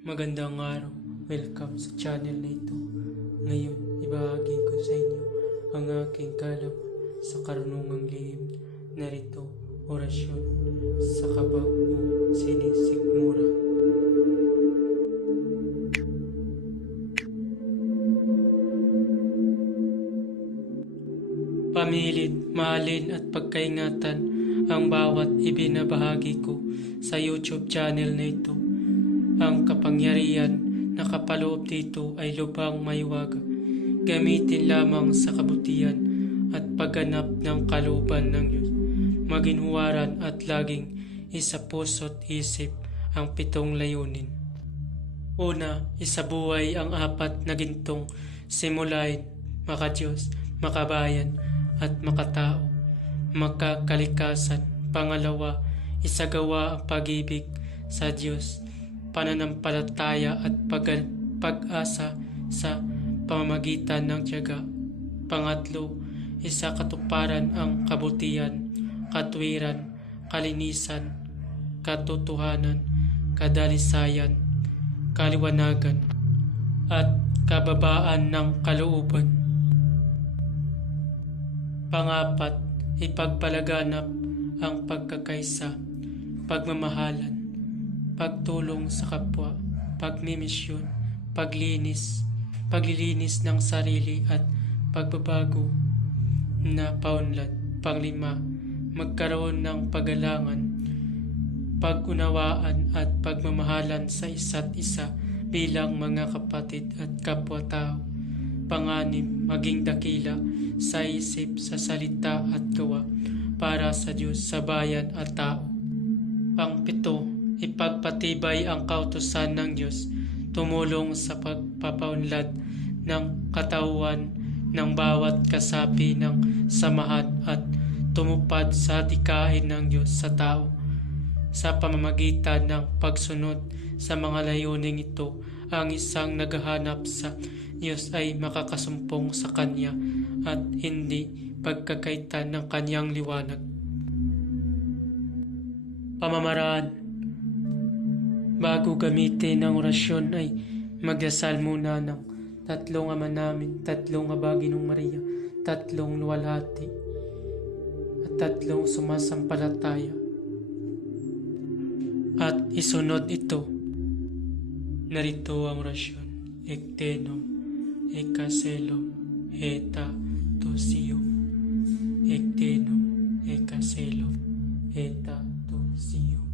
Magandang araw, welcome sa channel na ito. Ngayon, ibahagi ko sa inyo ang aking kalaman sa karunungang lihim. Narito, orasyon sa kabag o sinisikmura. Pamilin, mahalin at pagkaingatan ang bawat ibinabahagi ko sa YouTube channel na ito. Ang kapangyarihan na kapaloob dito ay lubhang maywaga. Gamitin lamang sa kabutihan at pagganap ng kalooban ng Diyos. Maginhuwaran at laging isa puso't isip ang 7 layunin. Una, isabuhay ang 4 na gintong simulain, makadiyos, makabayan at makatao, makakalikasan. Pangalawa, isagawa ang pag-ibig sa Diyos, pananampalataya at pag-asa sa pamamagitan ng tiyaga. Pangatlo, isakatuparan ang kabutihan, katwiran, kalinisan, katotohanan, kadalisayan, kaliwanagan, at kababaan ng kalooban. Pangapat, ipagpalaganap ang pagkakaisa, pagmamahalan, pagtulong sa kapwa, pagmimisyon, paglilinis ng sarili at pagbabago na paunlad. Panglima, magkaroon ng paggalangan, pag-unawaan at pagmamahalan sa isa't isa bilang mga kapatid at kapwa-tao. Panganim, maging dakila sa isip, sa salita at gawa para sa Diyos, sa bayan at tao. Pangpito, ipagpatibay ang kautusan ng Diyos, tumulong sa pagpapaunlad ng katauhan ng bawat kasapi ng samahan at tumupad sa adikain ng Diyos sa tao. Sa pamamagitan ng pagsunod sa mga layuning ito, ang isang naghahanap sa Diyos ay makakasumpong sa Kanya at hindi pagkakaitan ng Kanyang liwanag. Pamamaraan. Bago gamitin ang orasyon ay magdasal muna ng 3 Ama Namin, 3 Aba Ginoong Maria, 3 luwalhati, at 3 sumasampalataya. At isunod ito. Narito ang orasyon. Ectenom, ekaselom, eta, tosiyom. Ectenom, ekaselom, eta, tosiyom.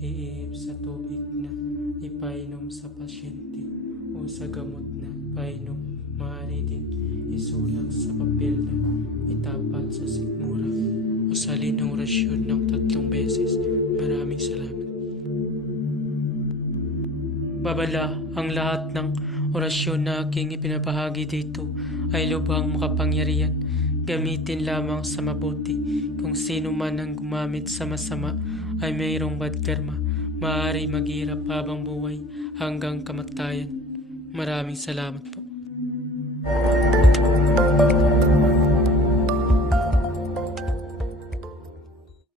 Iihip sa tubig na ipainom sa pasyente o sa gamot na painom. Maaari din isulat sa papel na itapat sa sikmura o salin ang orasyon ng 3 beses. Maraming salamat. Babala, ang lahat ng orasyon na aking ipinabahagi dito ay lubhang makapangyarihan. Gamitin lamang sa mabuti. Kung sino man ang gumamit sa masama ay mayroong bad karma. Maaari maghirap habang buhay hanggang kamatayan. Maraming salamat po.